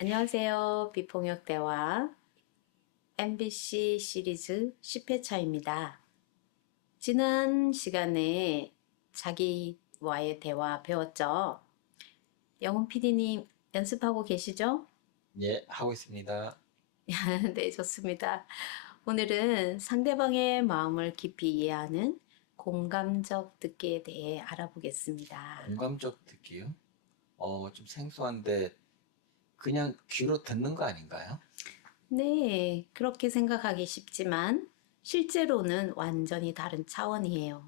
안녕하세요. 비폭력 대화 MBC 시리즈 10회차입니다. 지난 시간에 자기와의 대화 배웠죠? 영훈 PD님 연습하고 계시죠? 예, 하고 있습니다. 네, 좋습니다. 오늘은 상대방의 마음을 깊이 이해하는 공감적 듣기에 대해 알아보겠습니다. 공감적 듣기요? 좀 생소한데 그냥 귀로 듣는 거 아닌가요? 네, 그렇게 생각하기 쉽지만 실제로는 완전히 다른 차원이에요.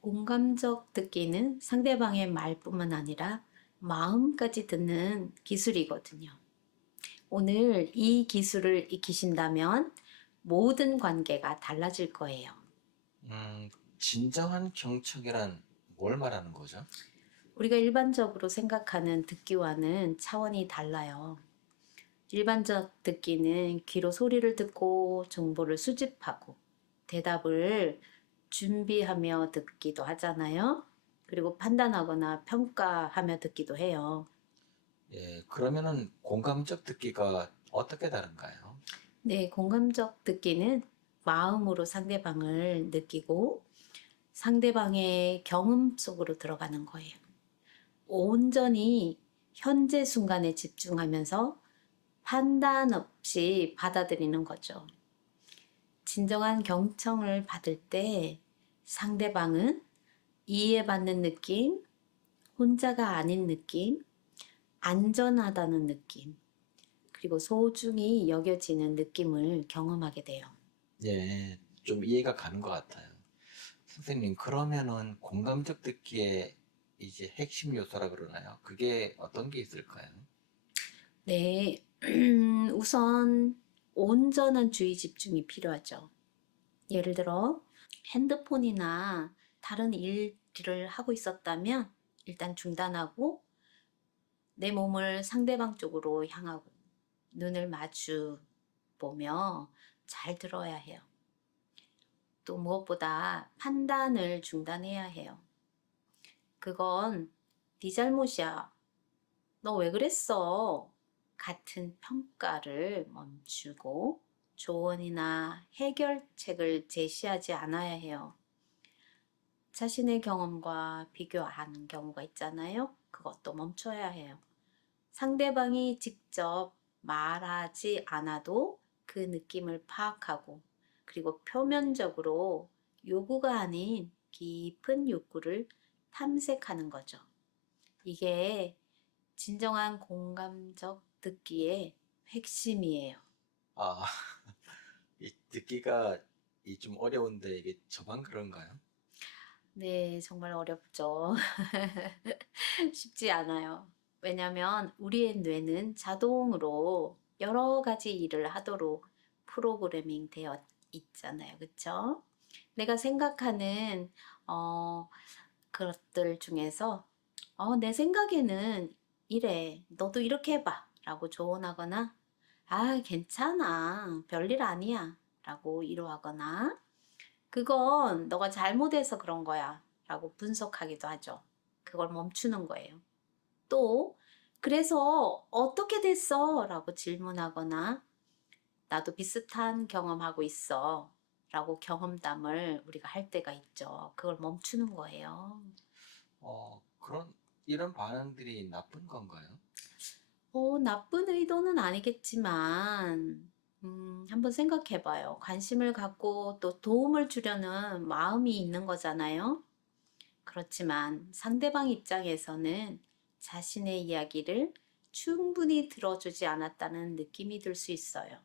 공감적 듣기는 상대방의 말뿐만 아니라 마음까지 듣는 기술이거든요. 오늘 이 기술을 익히신다면 모든 관계가 달라질 거예요. 진정한 경청이란 뭘 말하는 거죠? 우리가 일반적으로 생각하는 듣기와는 차원이 달라요. 일반적 듣기는 귀로 소리를 듣고 정보를 수집하고 대답을 준비하며 듣기도 하잖아요. 그리고 판단하거나 평가하며 듣기도 해요. 예, 그러면은 공감적 듣기가 어떻게 다른가요? 네, 공감적 듣기는 마음으로 상대방을 느끼고 상대방의 경험 속으로 들어가는 거예요. 온전히 현재 순간에 집중하면서 판단 없이 받아들이는 거죠. 진정한 경청을 받을 때 상대방은 이해받는 느낌, 혼자가 아닌 느낌, 안전하다는 느낌, 그리고 소중히 여겨지는 느낌을 경험하게 돼요. 예, 좀 이해가 가는 것 같아요. 선생님, 그러면은 공감적 듣기의 이제 핵심 요소라 그러나요? 그게 어떤 게 있을까요? 네, 우선 온전한 주의 집중이 필요하죠. 예를 들어 핸드폰이나 다른 일을 하고 있었다면 일단 중단하고 내 몸을 상대방 쪽으로 향하고 눈을 마주 보며 잘 들어야 해요. 또 무엇보다 판단을 중단해야 해요. 그건 네 잘못이야. 너 왜 그랬어? 같은 평가를 멈추고 조언이나 해결책을 제시하지 않아야 해요. 자신의 경험과 비교하는 경우가 있잖아요. 그것도 멈춰야 해요. 상대방이 직접 말하지 않아도 그 느낌을 파악하고 그리고 표면적으로 요구가 아닌 깊은 욕구를 탐색하는 거죠. 이게 진정한 공감적 듣기의 핵심이에요. 아, 이 듣기가 이 좀 어려운데 이게 저만 그런가요? 네, 정말 어렵죠. 쉽지 않아요. 왜냐면 우리의 뇌는 자동으로 여러 가지 일을 하도록 프로그래밍 되어 있잖아요. 그쵸? 내가 생각하는, 어, 그것들 중에서, 내 생각에는 이래. 너도 이렇게 해봐. 라고 조언하거나, 아, 괜찮아. 별일 아니야. 라고 위로하거나, 그건 너가 잘못해서 그런 거야. 라고 분석하기도 하죠. 그걸 멈추는 거예요. 또, 그래서 어떻게 됐어? 라고 질문하거나, 나도 비슷한 경험하고 있어. 라고 경험담을 우리가 할 때가 있죠. 그걸 멈추는 거예요. 이런 반응들이 나쁜 건가요? 나쁜 의도는 아니겠지만, 한번 생각해 봐요. 관심을 갖고 또 도움을 주려는 마음이 있는 거잖아요. 그렇지만 상대방 입장에서는 자신의 이야기를 충분히 들어주지 않았다는 느낌이 들 수 있어요.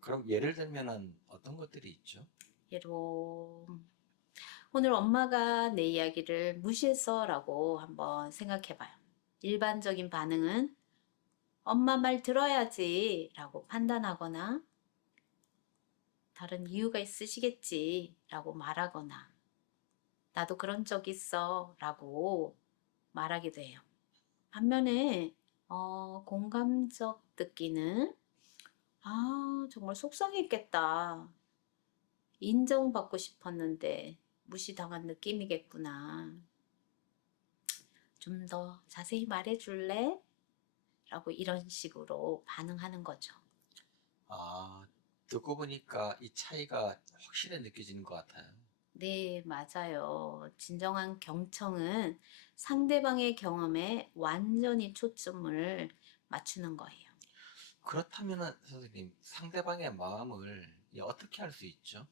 그럼 예를 들면은 어떤 것들이 있죠? 예로, 오늘 엄마가 내 이야기를 무시했어 라고 한번 생각해 봐요. 일반적인 반응은 엄마 말 들어야지 라고 판단하거나 다른 이유가 있으시겠지 라고 말하거나 나도 그런 적 있어 라고 말하기도 해요. 반면에 공감적 듣기는 정말 속상했겠다. 인정받고 싶었는데 무시당한 느낌이겠구나. 좀 더 자세히 말해줄래? 라고 이런 식으로 반응하는 거죠. 아, 듣고 보니까 이 차이가 확실히 느껴지는 것 같아요. 네, 맞아요. 진정한 경청은 상대방의 경험에 완전히 초점을 맞추는 거예요. 그렇다면은 선생님, 상대방의 마음을 어떻게 알 수 있죠?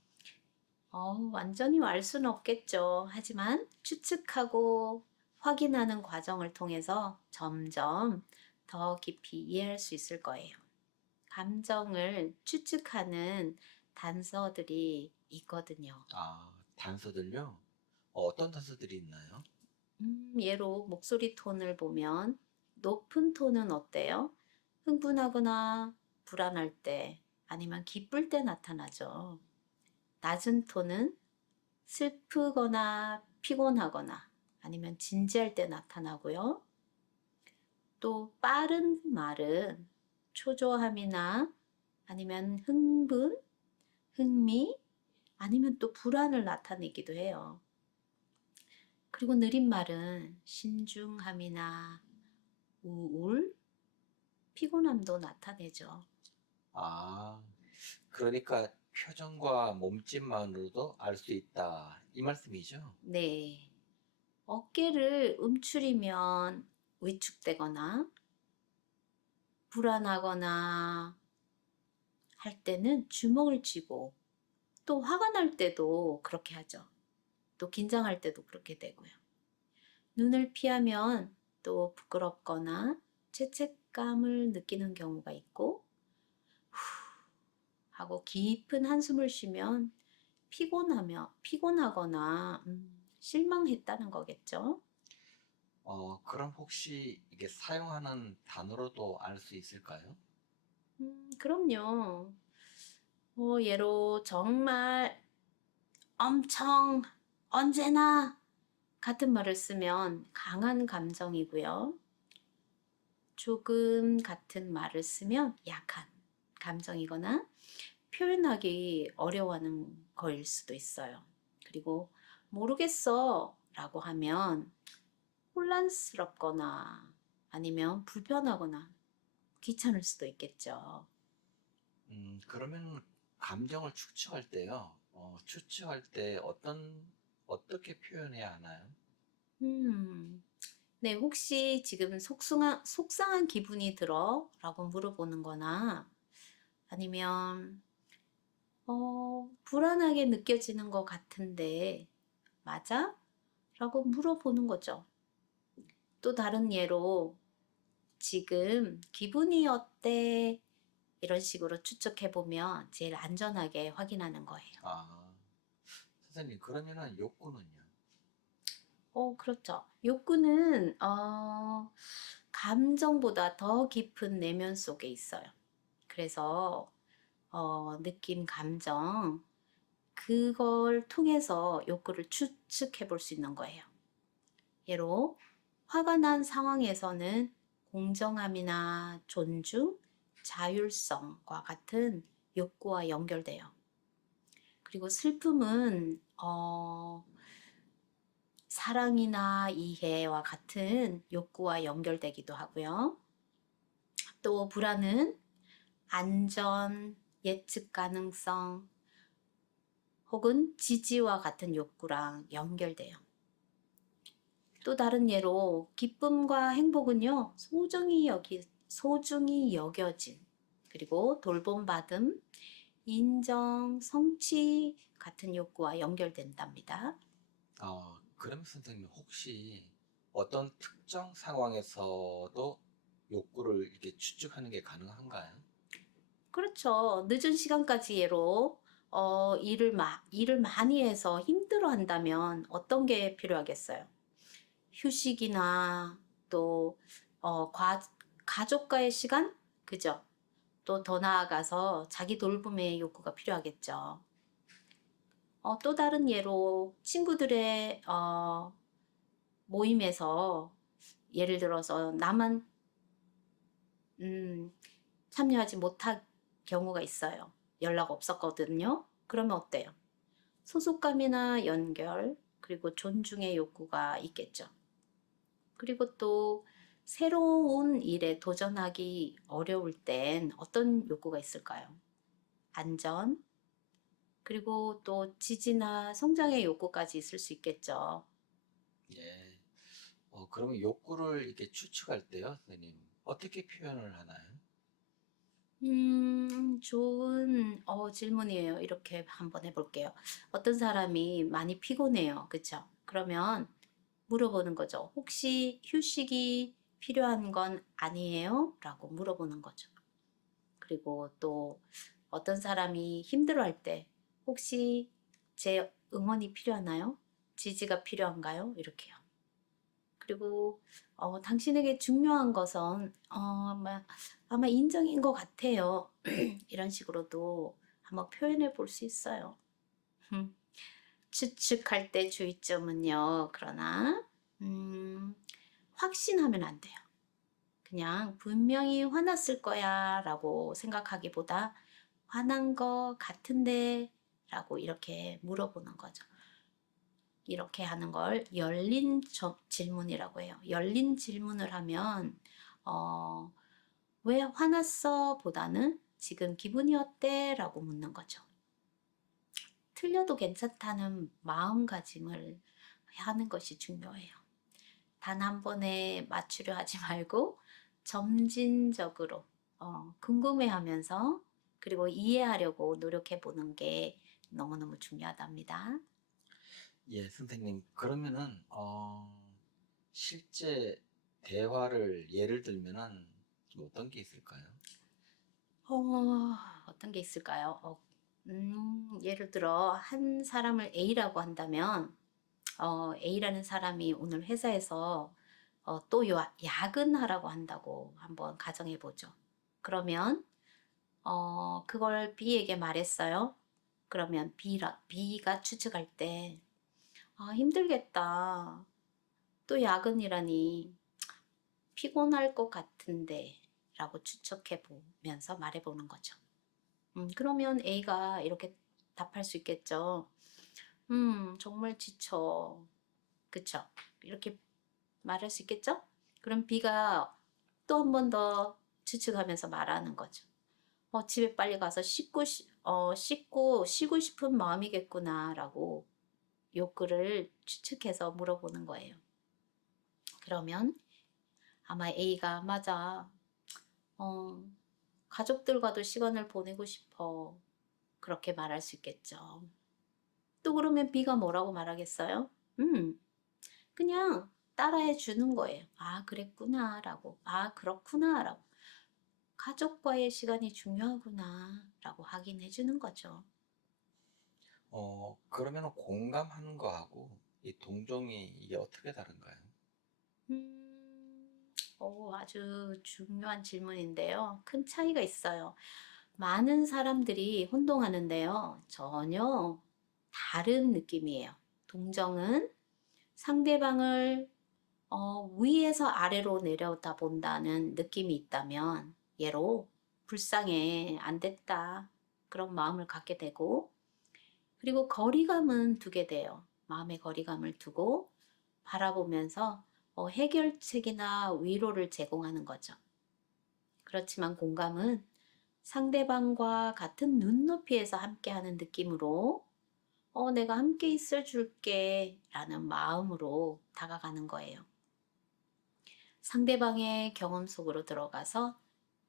완전히 알 수는 없겠죠. 하지만 추측하고 확인하는 과정을 통해서 점점 더 깊이 이해할 수 있을 거예요. 감정을 추측하는 단서들이 있거든요. 아, 단서들요? 어떤 단서들이 있나요? 예로 목소리 톤을 보면 높은 톤은 어때요? 흥분하거나 불안할 때 아니면 기쁠 때 나타나죠. 낮은 톤은 슬프거나 피곤하거나 아니면 진지할 때 나타나고요. 또 빠른 말은 초조함이나 아니면 흥분, 흥미, 아니면 또 불안을 나타내기도 해요. 그리고 느린 말은 신중함이나 우울, 피곤함도 나타내죠. 아, 그러니까 표정과 몸짓만으로도 알 수 있다. 이 말씀이죠? 네. 어깨를 움츠리면 위축되거나 불안하거나 할 때는 주먹을 쥐고 또 화가 날 때도 그렇게 하죠. 또 긴장할 때도 그렇게 되고요. 눈을 피하면 또 부끄럽거나 죄책감을 느끼는 경우가 있고 후 하고 깊은 한숨을 쉬면 피곤하거나 실망했다는 거겠죠. 그럼 혹시 이게 사용하는 단어로도 알 수 있을까요? 그럼요. 예로 정말 엄청 언제나 같은 말을 쓰면 강한 감정이고요. 조금 같은 말을 쓰면 약한 감정이거나 표현하기 어려워하는 거일 수도 있어요. 그리고 모르겠어 라고 하면 혼란스럽거나 아니면 불편하거나 귀찮을 수도 있겠죠. 그러면 감정을 추측할 때요. 추측할 때 어떻게 표현해야 하나요? 음, 네, 혹시 지금 속상한 기분이 들어? 라고 물어보는 거나 아니면 불안하게 느껴지는 것 같은데 맞아? 라고 물어보는 거죠. 또 다른 예로 지금 기분이 어때? 이런 식으로 추측해보면 제일 안전하게 확인하는 거예요. 아, 선생님, 그러면은 욕구는요? 그렇죠. 욕구는 감정보다 더 깊은 내면 속에 있어요. 그래서 느낌, 감정 그걸 통해서 욕구를 추측해 볼 수 있는 거예요. 예로 화가 난 상황에서는 공정함이나 존중, 자율성과 같은 욕구와 연결돼요. 그리고 슬픔은 사랑이나 이해와 같은 욕구와 연결되기도 하고요. 또 불안은 안전, 예측 가능성 혹은 지지와 같은 욕구랑 연결돼요. 또 다른 예로 기쁨과 행복은요, 소중히 여겨진, 그리고 돌봄받음, 인정, 성취 같은 욕구와 연결된답니다. 그럼 선생님, 혹시 어떤 특정 상황에서도 욕구를 이렇게 추측하는 게 가능한가요? 그렇죠. 늦은 시간까지 예로 일을 많이 해서 힘들어 한다면 어떤 게 필요하겠어요? 휴식이나 또 가족과의 시간? 그죠? 또 더 나아가서 자기 돌봄의 욕구가 필요하겠죠. 또 다른 예로 친구들의 모임에서 예를 들어서 나만 참여하지 못할 경우가 있어요. 연락 없었거든요. 그러면 어때요? 소속감이나 연결, 그리고 존중의 욕구가 있겠죠. 그리고 또 새로운 일에 도전하기 어려울 땐 어떤 욕구가 있을까요? 안전, 그리고 또 지지나 성장의 욕구까지 있을 수 있겠죠. 예. 그러면 욕구를 이렇게 추측할 때요, 선생님, 어떻게 표현을 하나요? 좋은 질문이에요. 이렇게 한번 해볼게요. 어떤 사람이 많이 피곤해요. 그쵸? 그러면 물어보는 거죠. 혹시 휴식이 필요한 건 아니에요? 라고 물어보는 거죠. 그리고 또 어떤 사람이 힘들어할 때 혹시 제 응원이 필요하나요? 지지가 필요한가요? 이렇게요. 그리고 당신에게 중요한 것은 아마 인정인 것 같아요. 이런 식으로도 한번 표현해 볼 수 있어요. 음, 추측할 때 주의점은요. 그러나 확신하면 안 돼요. 그냥 분명히 화났을 거야 라고 생각하기보다 화난 거 같은데 라고 이렇게 물어보는 거죠. 이렇게 하는 걸 열린 질문이라고 해요. 열린 질문을 하면 어, 왜 화났어? 보다는 지금 기분이 어때? 라고 묻는 거죠. 틀려도 괜찮다는 마음가짐을 하는 것이 중요해요. 단 한 번에 맞추려 하지 말고 점진적으로 궁금해하면서 그리고 이해하려고 노력해 보는 게 너무너무 중요하답니다. 예, 선생님. 그러면은 실제 대화를 예를 들면은 좀 어떤 게 있을까요? 어떤 게 있을까요? 예를 들어 한 사람을 A라고 한다면 A라는 사람이 오늘 회사에서 또 야근하라고 한다고 한번 가정해 보죠. 그러면 그걸 B에게 말했어요. 그러면 B가 추측할 때 힘들겠다. 또 야근이라니 피곤할 것 같은데 라고 추측해 보면서 말해 보는 거죠. 그러면 A가 이렇게 답할 수 있겠죠. 정말 지쳐. 그쵸? 이렇게 말할 수 있겠죠? 그럼 B가 또 한 번 더 추측하면서 말하는 거죠. 집에 빨리 가서 씻고 쉬고 싶은 마음이겠구나 라고 욕구를 추측해서 물어보는 거예요. 그러면 아마 A가 맞아. 어, 가족들과도 시간을 보내고 싶어. 그렇게 말할 수 있겠죠. 또 그러면 B가 뭐라고 말하겠어요? 그냥 따라해 주는 거예요. 아, 그랬구나. 라고. 아, 그렇구나. 라고. 가족과의 시간이 중요하구나. 라고 확인해 주는 거죠. 그러면은 공감하는 거하고 이 동정이 이게 어떻게 다른가요? 아주 중요한 질문인데요. 큰 차이가 있어요. 많은 사람들이 혼동하는데요. 전혀 다른 느낌이에요. 동정은 상대방을 위에서 아래로 내려다 본다는 느낌이 있다면, 예로 불쌍해, 안 됐다. 그런 마음을 갖게 되고, 그리고 거리감은 두게 돼요. 마음의 거리감을 두고 바라보면서 해결책이나 위로를 제공하는 거죠. 그렇지만 공감은 상대방과 같은 눈높이에서 함께하는 느낌으로 내가 함께 있어 줄게 라는 마음으로 다가가는 거예요. 상대방의 경험 속으로 들어가서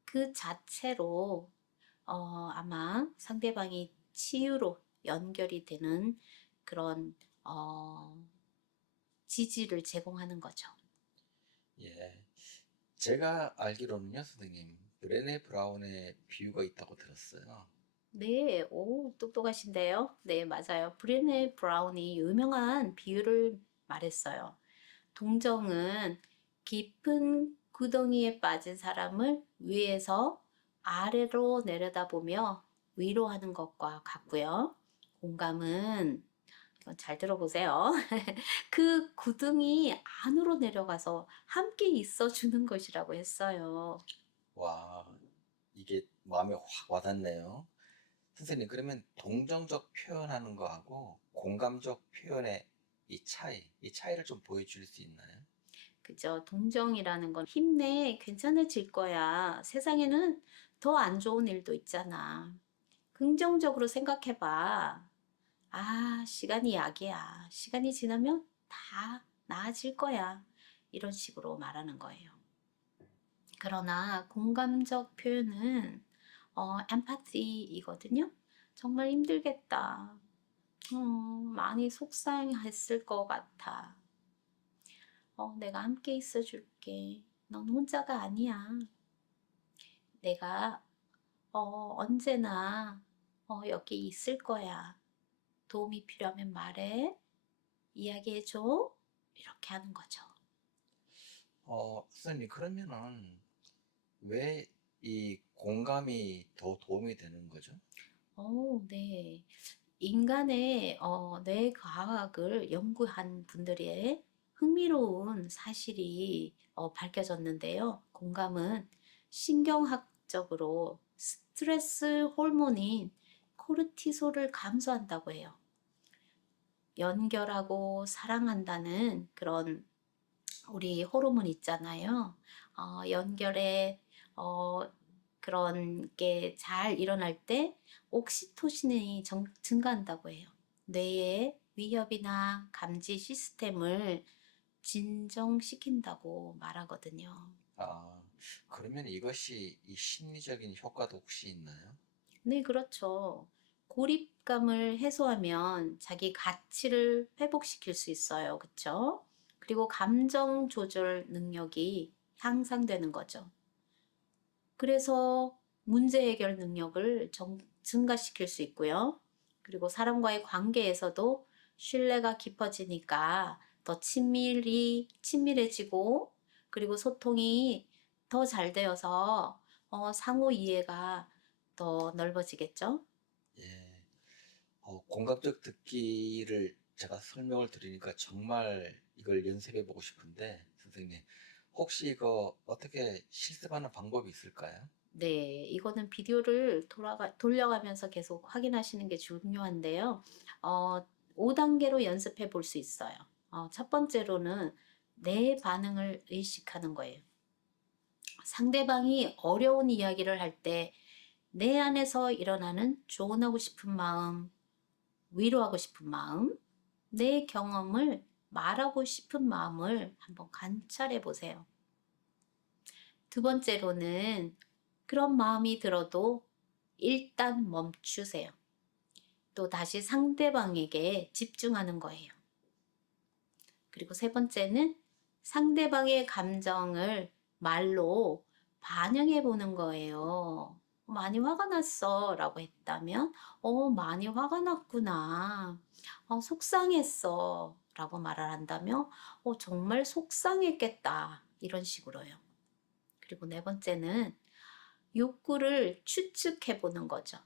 그 자체로 아마 상대방이 치유로 연결이 되는 그런 지지를 제공하는 거죠. 예. 제가 알기로는요, 선생님, 브레네 브라운의 비유가 있다고 들었어요. 네, 오, 똑똑하신데요? 네, 맞아요. 브레네 브라운이 유명한 비유를 말했어요. 동정은 깊은 구덩이에 빠진 사람을 위에서 아래로 내려다보며 위로하는 것과 같고요. 공감은 이건 잘 들어보세요. 그 구덩이 안으로 내려가서 함께 있어주는 것이라고 했어요. 와, 이게 마음에 확 와닿네요. 선생님, 그러면 동정적 표현하는 거하고 공감적 표현의 이 차이를 좀 보여줄 수 있나요? 그죠? 동정이라는 건 힘내, 괜찮아질 거야. 세상에는 더 안 좋은 일도 있잖아. 긍정적으로 생각해봐. 아, 시간이 약이야. 시간이 지나면 다 나아질 거야. 이런 식으로 말하는 거예요. 그러나 공감적 표현은 empathy이거든요. 정말 힘들겠다. 많이 속상했을 것 같아. 내가 함께 있어줄게. 넌 혼자가 아니야. 내가 언제나 여기 있을 거야. 도움이 필요하면 말해. 이야기해줘. 이렇게 하는 거죠. 선생님, 그러면은 왜 이 공감이 더 도움이 되는 거죠? 네. 인간의 뇌과학을 연구한 분들의 흥미로운 사실이 밝혀졌는데요. 공감은 신경학적으로 스트레스 호르몬인 코르티솔을 감소한다고 해요. 연결하고 사랑한다는 그런 우리 호르몬 있잖아요. 연결에 어, 그런 게 잘 일어날 때 옥시토신이 증가한다고 해요. 뇌의 위협이나 감지 시스템을 진정시킨다고 말하거든요. 아, 그러면 이것이 이 심리적인 효과도 혹시 있나요? 네, 그렇죠. 고립감을 해소하면 자기 가치를 회복시킬 수 있어요. 그쵸? 그리고 감정 조절 능력이 향상되는 거죠. 그래서 문제 해결 능력을 증가시킬 수 있고요. 그리고 사람과의 관계에서도 신뢰가 깊어지니까 더 친밀해지고, 그리고 소통이 더 잘 되어서 상호 이해가 더 넓어지겠죠? 예. 공감적 듣기를 제가 설명을 드리니까 정말 이걸 연습해 보고 싶은데, 선생님, 혹시 이거 어떻게 실습하는 방법이 있을까요? 네, 이거는 비디오를 돌려가면서 계속 확인하시는 게 중요한데요. 5단계로 연습해 볼 수 있어요. 첫 번째로는 내 반응을 의식하는 거예요. 상대방이 어려운 이야기를 할 때 내 안에서 일어나는 조언하고 싶은 마음, 위로하고 싶은 마음, 내 경험을 말하고 싶은 마음을 한번 관찰해 보세요. 두 번째로는 그런 마음이 들어도 일단 멈추세요. 또 다시 상대방에게 집중하는 거예요. 그리고 세 번째는 상대방의 감정을 말로 반영해 보는 거예요. 많이 화가 났어 라고 했다면, 많이 화가 났구나. 속상했어 라고 말을 한다면, 정말 속상했겠다. 이런 식으로요. 그리고 네 번째는 욕구를 추측해 보는 거죠.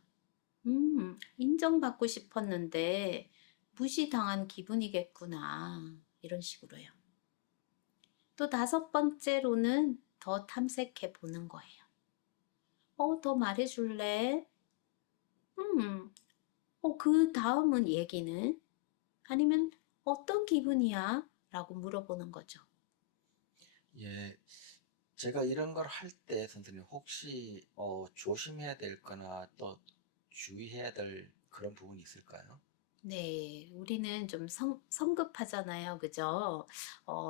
인정받고 싶었는데 무시당한 기분이겠구나. 이런 식으로요. 또 다섯 번째로는 더 탐색해 보는 거예요. 더 말해줄래? 음, 그 다음은 얘기는? 아니면 어떤 기분이야? 라고 물어보는 거죠. 예. 제가 이런 걸 할 때 선생님 혹시 조심해야 될 거나 또 주의해야 될 그런 부분이 있을까요? 네, 우리는 좀 성급하잖아요. 그죠?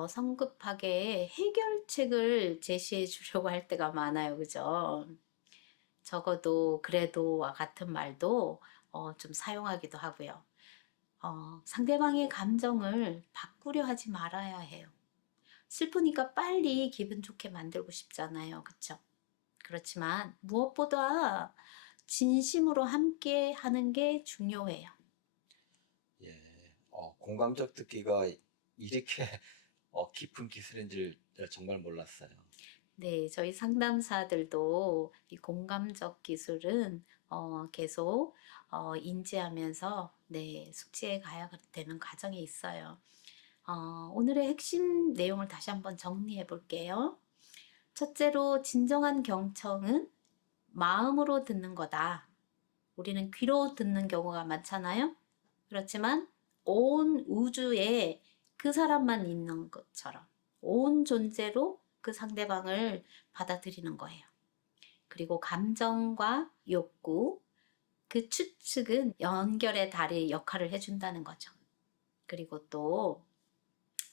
성급하게 해결책을 제시해 주려고 할 때가 많아요. 그죠? 적어도 그래도와 같은 말도 좀 사용하기도 하고요. 상대방의 감정을 바꾸려 하지 말아야 해요. 슬프니까 빨리 기분 좋게 만들고 싶잖아요. 그쵸? 그렇지만 무엇보다 진심으로 함께 하는 게 중요해요. 예. 공감적 듣기가 이렇게 깊은 기술인 줄 정말 몰랐어요. 네, 저희 상담사들도 이 공감적 기술은 계속 인지하면서 네, 숙지해 가야 되는 과정에 있어요. 오늘의 핵심 내용을 다시 한번 정리해 볼게요. 첫째로 진정한 경청은 마음으로 듣는 거다. 우리는 귀로 듣는 경우가 많잖아요. 그렇지만 온 우주에 그 사람만 있는 것처럼 온 존재로 그 상대방을 받아들이는 거예요. 그리고 감정과 욕구, 그 추측은 연결의 다리 역할을 해준다는 거죠. 그리고 또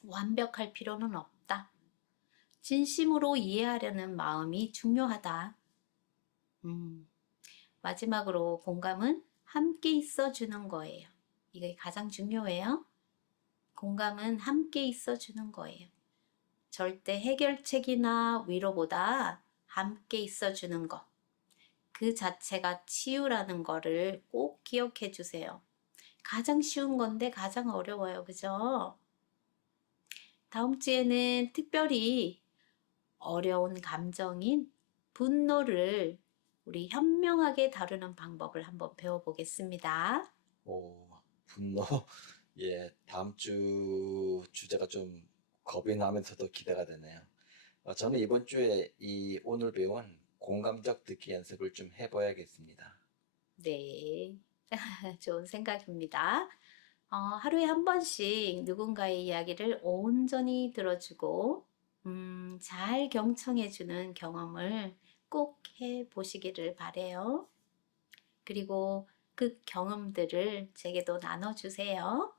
완벽할 필요는 없다. 진심으로 이해하려는 마음이 중요하다. 마지막으로 공감은 함께 있어주는 거예요. 이게 가장 중요해요. 공감은 함께 있어주는 거예요. 절대 해결책이나 위로보다 함께 있어주는 것. 그 자체가 치유라는 거를 꼭 기억해 주세요. 가장 쉬운 건데 가장 어려워요. 그죠? 다음 주에는 특별히 어려운 감정인 분노를 우리 현명하게 다루는 방법을 한번 배워보겠습니다. 오, 분노. 예, 다음 주 주제가 좀 겁이 나면서도 기대가 되네요. 저는 이번 주에 이 오늘 배운 공감적 듣기 연습을 좀 해봐야겠습니다. 네, 좋은 생각입니다. 하루에 한 번씩 누군가의 이야기를 온전히 들어주고, 잘 경청해주는 경험을 꼭 해보시기를 바래요. 그리고 그 경험들을 제게도 나눠주세요.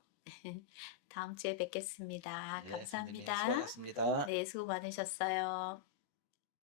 다음 주에 뵙겠습니다. 예, 선생님 감사합니다. 수고하셨습니다. 네, 수고 많으셨어요.